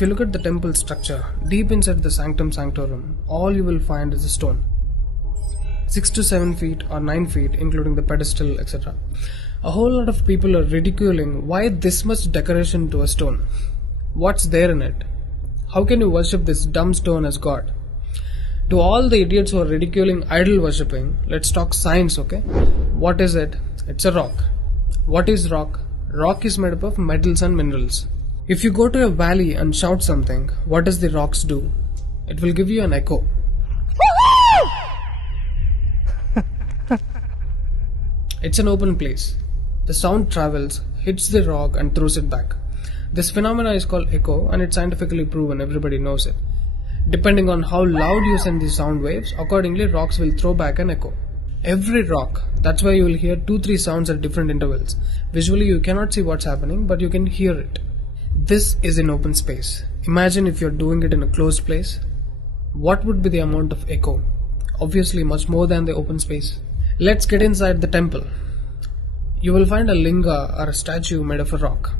If you look at the temple structure, deep inside the sanctum sanctorum, all you will find is a stone. 6 to 7 feet or 9 feet, including the pedestal, etc. A whole lot of people are ridiculing why this much decoration to a stone. What's there in it? How can you worship this dumb stone as God? To all the idiots who are ridiculing idol worshipping, let's talk science, okay? What is it? It's a rock. What is rock? Rock is made up of metals and minerals. If you go to a valley and shout something, what does the rocks do? It will give you an echo. It's an open place. The sound travels, hits the rock and throws it back. This phenomena is called echo and it's scientifically proven, everybody knows it. Depending on how loud you send the sound waves, accordingly rocks will throw back an echo. Every rock, that's why you will hear 2-3 sounds at different intervals. Visually you cannot see what's happening, but you can hear it. This is in open space. Imagine if you're doing it in a closed place. What would be the amount of echo? Obviously much more than the open space. Let's get inside the temple. You will find a linga or a statue made of a rock.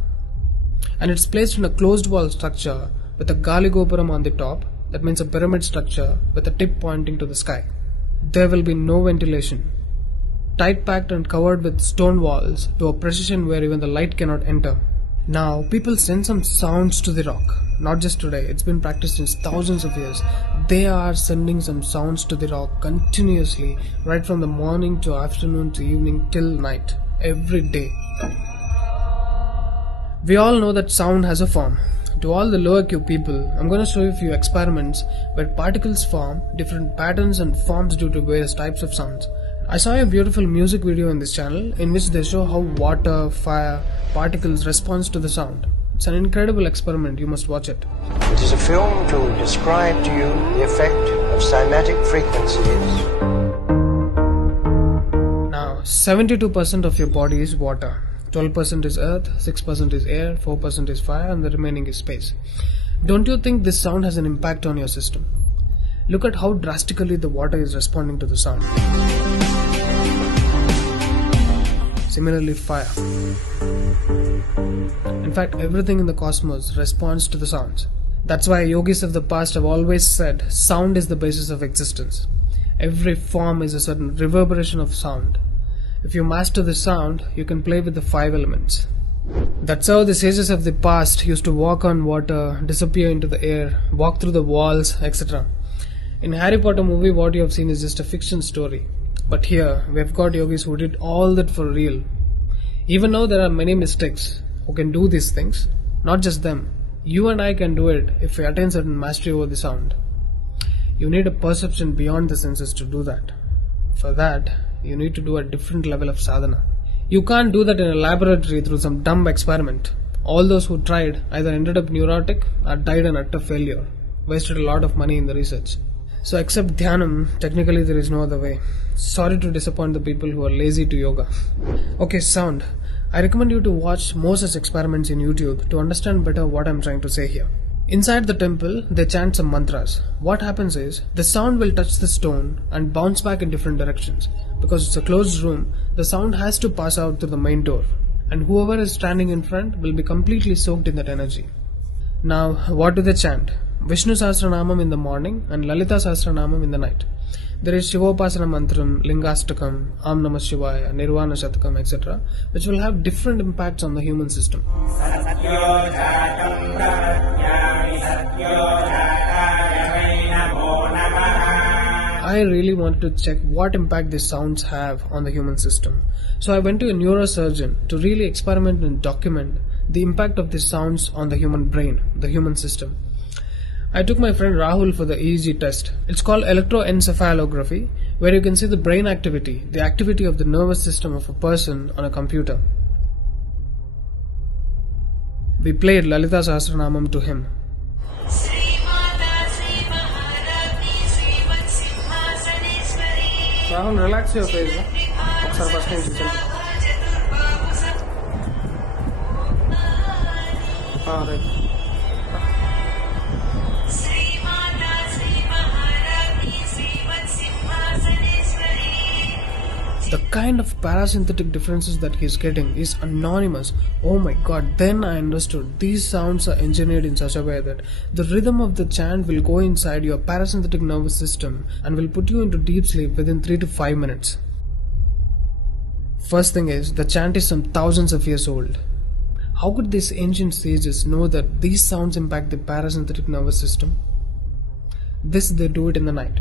And it's placed in a closed wall structure with a Galigopuram on the top. That means a pyramid structure with a tip pointing to the sky. There will be no ventilation. Tight packed and covered with stone walls to a precision where even the light cannot enter. Now, people send some sounds to the rock. Not just today, it's been practiced since thousands of years. They are sending some sounds to the rock continuously, right from the morning to afternoon to evening till night, every day. We all know that sound has a form. To all the lower Q people, I'm going to show you a few experiments where particles form different patterns and forms due to various types of sounds. I saw a beautiful music video in this channel in which they show how water, fire, particles respond to the sound. It's an incredible experiment, you must watch it. It is a film to describe to you the effect of cymatic frequencies. Now, 72% of your body is water, 12% is earth, 6% is air, 4% is fire and the remaining is space. Don't you think this sound has an impact on your system? Look at how drastically the water is responding to the sound. Similarly, fire. In fact, everything in the cosmos responds to the sounds. That's why yogis of the past have always said sound is the basis of existence. Every form is a certain reverberation of sound. If you master the sound, you can play with the 5 elements. That's how the sages of the past used to walk on water, disappear into the air, walk through the walls, etc. In Harry Potter movie, what you have seen is just a fiction story. But here, we have got yogis who did all that for real. Even though there are many mystics who can do these things, not just them. You and I can do it if we attain certain mastery over the sound. You need a perception beyond the senses to do that. For that, you need to do a different level of sadhana. You can't do that in a laboratory through some dumb experiment. All those who tried either ended up neurotic or died an utter failure. Wasted a lot of money in the research. So except Dhyanam, technically there is no other way. Sorry to disappoint the people who are lazy to yoga. Okay, sound. I recommend you to watch more such experiments in YouTube to understand better what I'm trying to say here. Inside the temple, they chant some mantras. What happens is, the sound will touch the stone and bounce back in different directions. Because it's a closed room, the sound has to pass out through the main door. And whoever is standing in front will be completely soaked in that energy. Now, what do they chant? Vishnu Sahasranamam in the morning and Lalita Sahasranamam in the night. There is Shivopasana Mantram, Lingastakam, Am Namah Shivaya, Nirvana Shatakam, etc., which will have different impacts on the human system. I really wanted to check what impact these sounds have on the human system. So I went to a neurosurgeon to really experiment and document the impact of these sounds on the human brain, the human system. I took my friend Rahul for the EEG test. It's called electroencephalography, where you can see the brain activity, the activity of the nervous system of a person on a computer. We played Lalita Sahasranamam to him. Rahul, relax your face. Right. The kind of parasympathetic differences that he's getting is anonymous. Oh my god, then I understood. These sounds are engineered in such a way that the rhythm of the chant will go inside your parasympathetic nervous system and will put you into deep sleep within 3 to 5 minutes. First thing is, the chant is some thousands of years old. How could these ancient sages know that these sounds impact the parasympathetic nervous system? They do it in the night.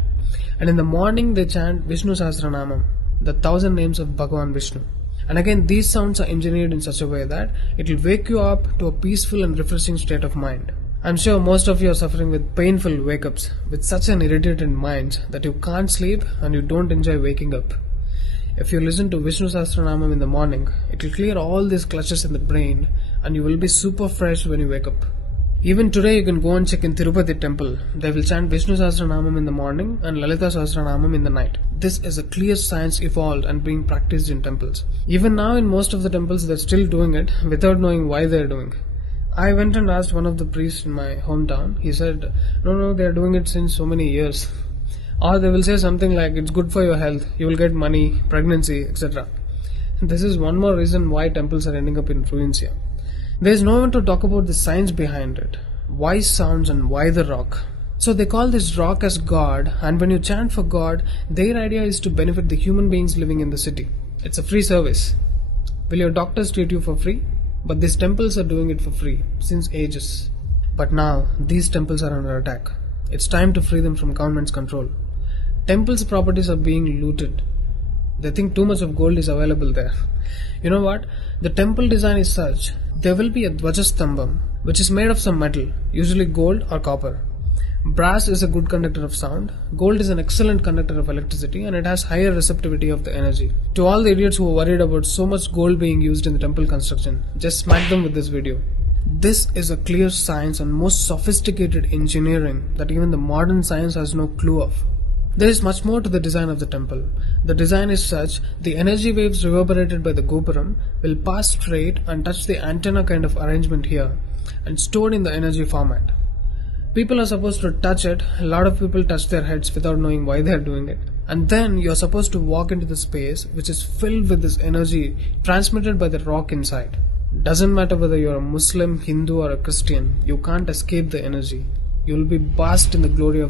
And in the morning they chant Vishnu Sahasranamam, the 1000 names of Bhagavan Vishnu. And again, these sounds are engineered in such a way that it will wake you up to a peaceful and refreshing state of mind. I'm sure most of you are suffering with painful wake-ups, with such an irritated mind that you can't sleep and you don't enjoy waking up. If you listen to Vishnu Sahasranamam in the morning, it will clear all these clutches in the brain and you will be super fresh when you wake up. Even today you can go and check in Tirupati temple. They will chant Vishnu Sahasranamam in the morning and Lalita Sahasranamam in the night. This is a clear science evolved and being practiced in temples. Even now in most of the temples they're still doing it without knowing why they're doing. I went and asked one of the priests in my hometown. He said, no, they're doing it since so many years. Or they will say something like, it's good for your health, you will get money, pregnancy, etc. This is one more reason why temples are ending up in ruins here. There is no one to talk about the science behind it. Why sounds and why the rock? So they call this rock as God, and when you chant for God, their idea is to benefit the human beings living in the city. It's a free service. Will your doctors treat you for free? But these temples are doing it for free, since ages. But now, these temples are under attack. It's time to free them from government's control. Temples' properties are being looted. They think too much of gold is available there. You know what? The temple design is such, there will be a Dvajastambam, which is made of some metal, usually gold or copper. Brass is a good conductor of sound, gold is an excellent conductor of electricity, and it has higher receptivity of the energy. To all the idiots who are worried about so much gold being used in the temple construction, just smack them with this video. This is a clear science and most sophisticated engineering that even the modern science has no clue of. There is much more to the design of the temple. The design is such, the energy waves reverberated by the gopuram will pass straight and touch the antenna kind of arrangement here and stored in the energy format. People are supposed to touch it. A lot of people touch their heads without knowing why they are doing it. And then you are supposed to walk into the space which is filled with this energy transmitted by the rock inside. Doesn't matter whether you are a Muslim, Hindu or a Christian, you can't escape the energy. You will be bathed in the glory of